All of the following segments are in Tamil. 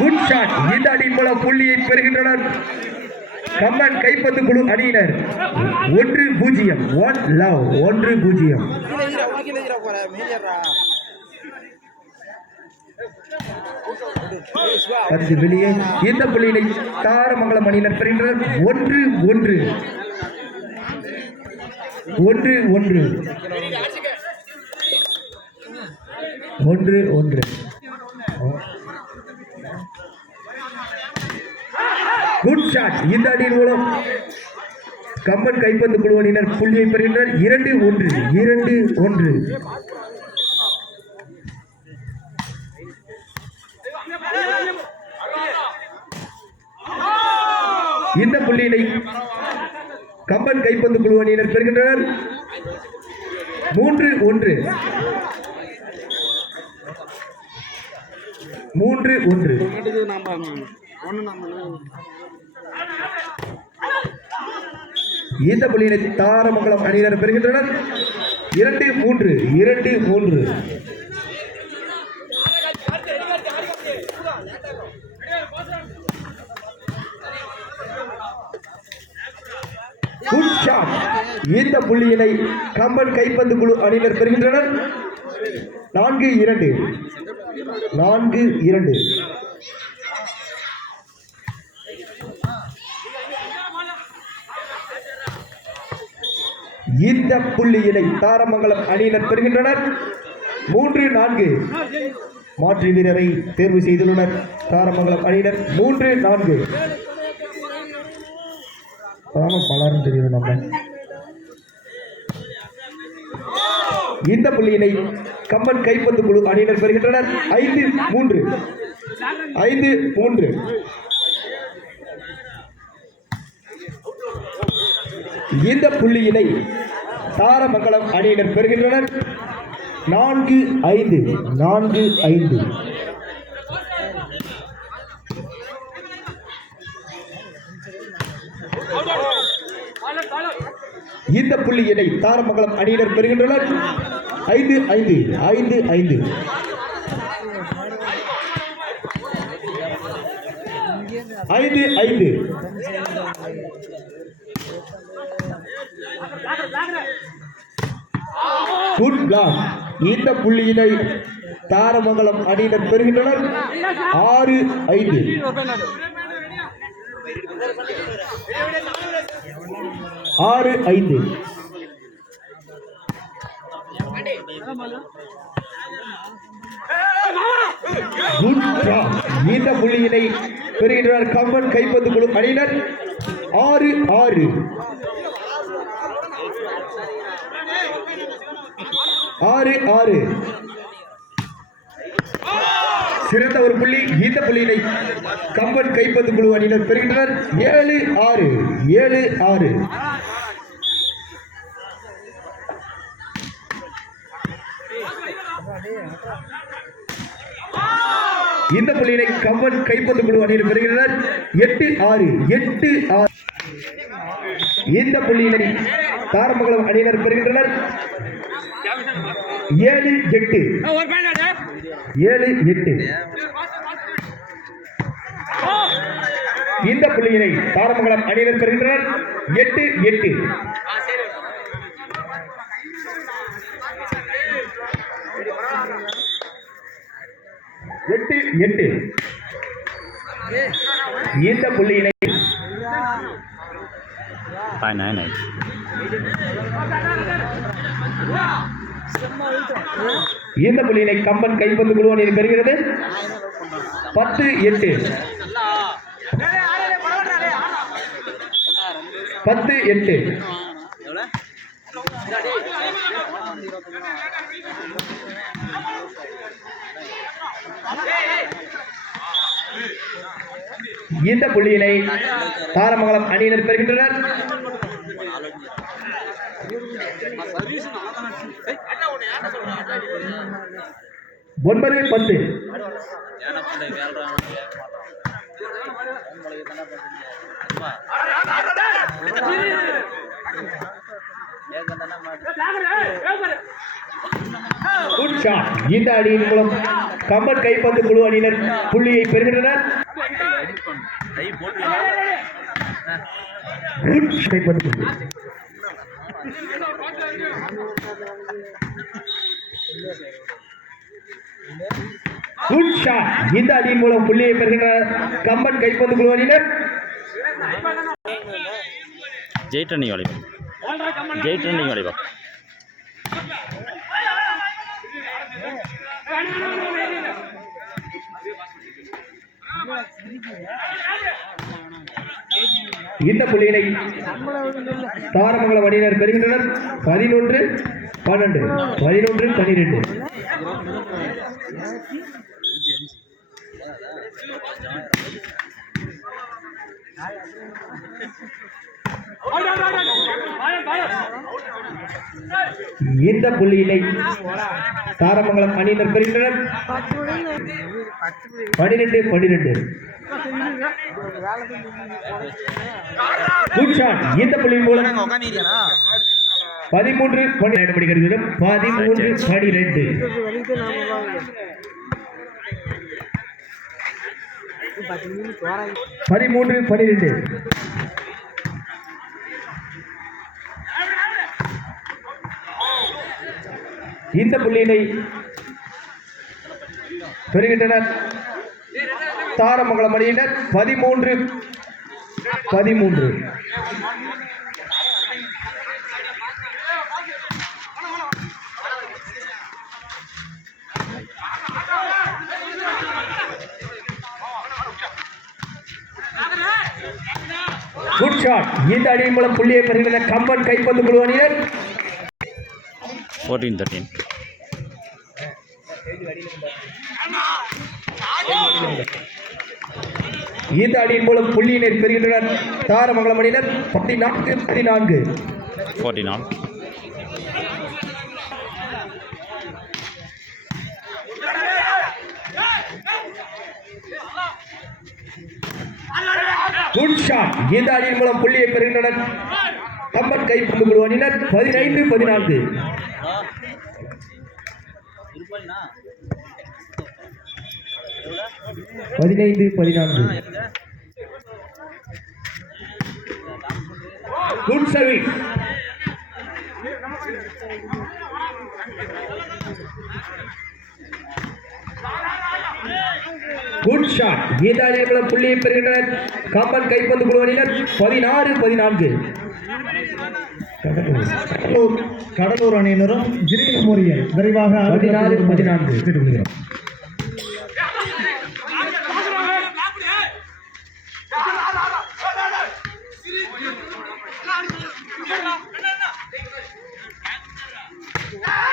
Good shot. இந்த அடியின் மூலம் புள்ளியை பெறுகின்றனர் கம்பன் கைப்பந்து குழு அணியினர். 1-0. 1-0. வெளியே இந்த புள்ளியை தாரமங்கலம் அணியினர் பெறுகின்றனர். 1-1. Good shot. இந்த அடியின் மூலம் கம்பன் கைப்பந்து குழு அணியினர் புள்ளியை பெறுகின்றனர். 2-1. இந்த புள்ளியினை கம்பன் கைப்பந்து குழு அணியினர் பெறுகின்றனர். 3-1. இந்த புள்ளியினை தாரமங்கலம் அணியினர் பெறுகின்றனர். 2-3. Good shot. இந்த புள்ளியினை கம்பன் கைப்பந்து குழு அணியினர் பெறுகின்றனர். 4-2. இந்த புள்ளியினை தாரமங்கலம் அணியினர் பெறுகின்றனர். 3-4. மாற்று வீரரை தேர்வு செய்துள்ளனர் தாரமங்கலம் அணியினர். 3-4. பலரும் தெரியும் நம்ம. இந்த புள்ளியினை கம்பன் கைப்பந்து குழு அணியினர் பெறுகின்றனர். 5-3. இந்த புள்ளியினை தாரமங்கலம் அணியினர் பெறுகின்றனர். 4-5. இந்த புள்ளியினை தாரமங்கலம் அணியினர் பெறுகின்றனர். 5-5. Good block. இந்த புள்ளியினை தாரமங்கலம் அணியினர் பெறுகின்றனர். 6-5. இந்த புள்ளியினை பெறுகின்றனர் கம்பன் கைப்பந்து குழு அணியினர். 6-6. சிறந்த ஒரு புள்ளி. இந்த புள்ளியினை கம்பன் கைப்பந்து குழு அணியினர் பெறுகின்றனர். 7-6. இந்த புள்ளியினை கம்பன் கைப்பந்து குழு அணியினர் பெறுகின்றனர். 8-6. இந்த புள்ளியினை தாரமங்கலம் அணியினர் பெறுகின்றனர். 7-8. இந்த புள்ளியினை தாரமங்கலம் அணியினர் பெறுகின்றனர். 8-8. இந்த புள்ளியினை இந்த புள்ளியினை கம்பன் கைப்பந்து குழு அணியினர் பெறுகிறது. 10-8. இந்த புள்ளியினை தாரமங்கலம் அணியினர் பெறுகின்றனர். 9-10. Good shot. இந்த அடியின் மூலம் கம்பன் கைப்பந்து குழு அணியினர் புள்ளியை பெறுகின்றனர். குட் கைப்பந்து குழு. Good shot. இந்த அடியின் மூலம் புள்ளியை பெறுகின்றனர் கம்பன் கைப்பந்து குழு அணியினர். ஜெயிட் ரன்னிங் வாலிபால். ஜெயிட் ரன்னிங் வாலிபால். இந்த புள்ளியினை தாரமங்கலம் அணியினர் பெறுகின்றனர். 11-12 11-12. இந்த புள்ளியினை தாரமங்கலம் அணியினர் பெறுகின்றனர். 12-12. Good shot. இந்த புள்ளியின் மூலம் 13-12. 13-12. இந்த புள்ளியினை பெறுகின்றனர் தாரமங்கலம் அணியினர். 13-13. Good shot. இந்த அணியின் மூலம் புள்ளியை பெறுகின்றனர் கம்பன் கைப்பந்து குழு அணியினர். 14-13. இந்த அணியின் மூலம் புள்ளியினை பெறுகின்றனர் தாரமங்கலம் அணியினர். 14-14. 14-all. Good shot. இந்த அணியின் மூலம் புள்ளியை பெறுகின்றனர் கம்பன் கைப்பந்து குழு அணியினர். 15-14. Good service. Good shot. இந்த அணியின் மூலம் புள்ளியை பெறுகின்றனர் கம்பன் கைப்பந்து குழு அணியினர். 16-14. கடலூர் அணியினரும் கிரீன் மெமோரியல் விரைவாக 14-14.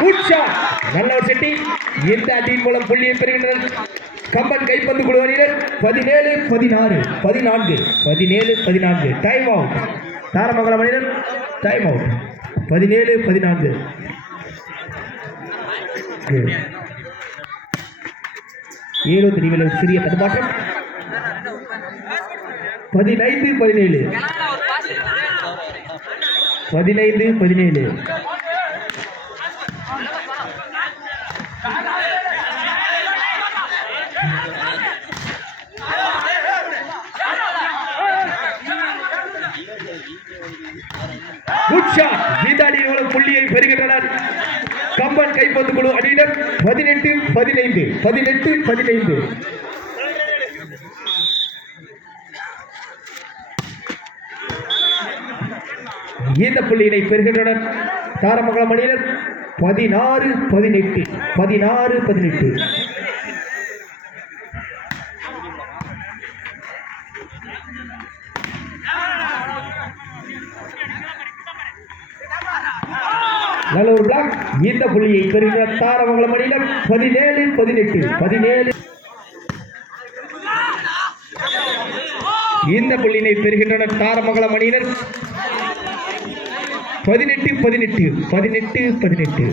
Good shot. நல்ல ஒரு செட்டி. இந்த அணியின் மூலம் புள்ளியை பெறுகின்றனர் கம்பன் கைப்பந்து குழு அணியினர். 17-16. 17-14. Time out. தாரமங்கலம் அணியினர் டைம் அவுட். 17-14. சிறிய தடுமாற்றம். 15-17. 15-17. Good shot. இந்த அணியின் மூலம் புள்ளியை பெறுகின்றனர் கம்பன் கைப்பந்து குழு அணியினர். 18-15. 18-15. இந்த புள்ளியினை பெறுகின்றனர் தாரமங்கலம் அணியினர். 16-18. 16-18. நல்ல ஒரு பிளாக். இந்த புள்ளியை பெறுகிற தாரமங்கலம் அணியினர். 17-18. 17. இந்த புள்ளியினை பெறுகின்றனர் தாரமங்கலம் அணியினர். 18-18. 18-18.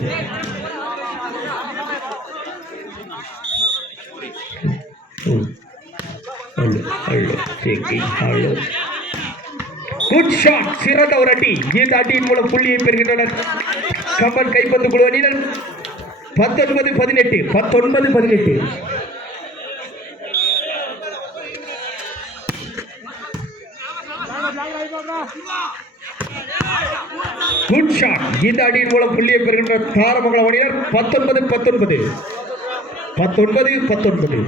Good shot. சிறந்த ஒரு அடி. இந்த அடியின் மூலம் புள்ளியை பெறுகின்றனர் கம்பன் கைப்பந்து குழு அணியினர். 19-18 19-18. Good shot. இந்த அடியின் மூலம் புள்ளியை பெறுகின்ற தாரமங்கலம் அணியினர் 19-19 19-19.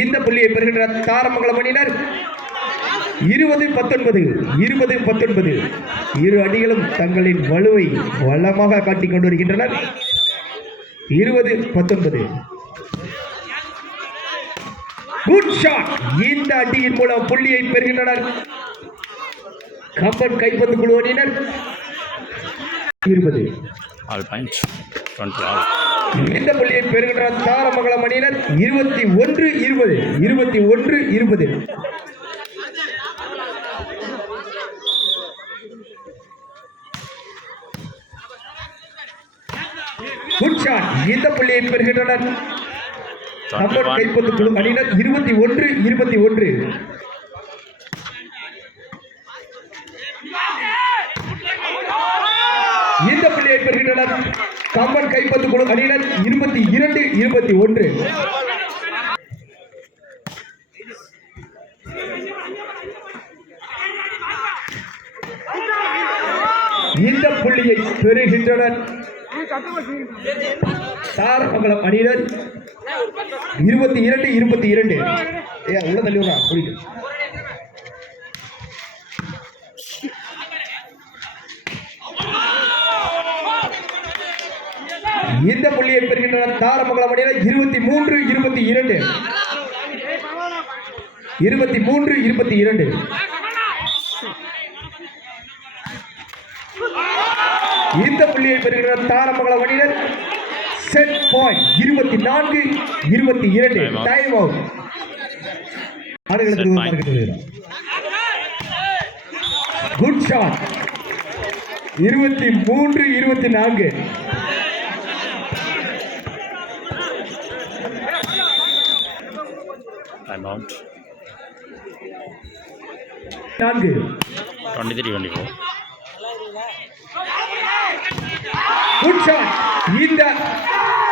இந்த புள்ளியை பெறுகின்ற தாரமங்கலம் அணியினர் 20-19 20-19. இரு அணிகளும் தங்களின் வலுவை வளமாக காட்டிக் கொண்டு வருகின்றனர். 20-19. Good shot. இந்த அடியின் மூலம் புள்ளியை பெறுகின்றனர் கம்பன் கைப்பந்து குழு அணியினர். 20. All points. 20 all. இந்த புள்ளியை பெறுகின்ற தாரமங்கலம் அணியினர் 21-20 21-20. Good shot. இந்த புள்ளியை பெறுகின்றனர் கம்பன் கைப்பந்து குழு அணியினர் 21-21. இந்த புள்ளியை பெறுகின்றனர் கம்பன் கைப்பந்து குழு அணியினர் 22-21. இந்த புள்ளியை பெறுகின்றனர் தாரமங்கலம் அணியினர் 22-22. உள்ள தள்ளி விடுறா புரியுது. இந்த புள்ளியை பெறுகின்றனர் தாரமங்கலம் அணியினர் 23-22 23-22. இந்த புள்ளியை பெறுகின்றனர் தாரமங்கலம் அணியினர் set point 24-22. Time out. Good shot. 23-24. Time out. 4. 23-24. Good shot. இந்த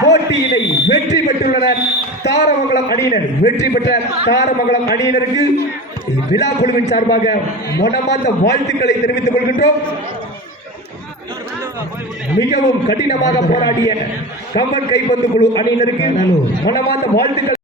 போட்டியினை வெற்றி பெற்றுள்ளனர் தாரமங்கலம் அணியினர். வெற்றி பெற்ற தாரமங்கலம் அணியினருக்கு விழா குழுவின் சார்பாக மனமார்ந்த வாழ்த்துக்களை தெரிவித்துக் கொள்கின்றோம். மிகவும் கடினமாக போராடிய கம்பன் கைப்பந்து குழு அணியினருக்கு மனமார்ந்த வாழ்த்துக்கள்.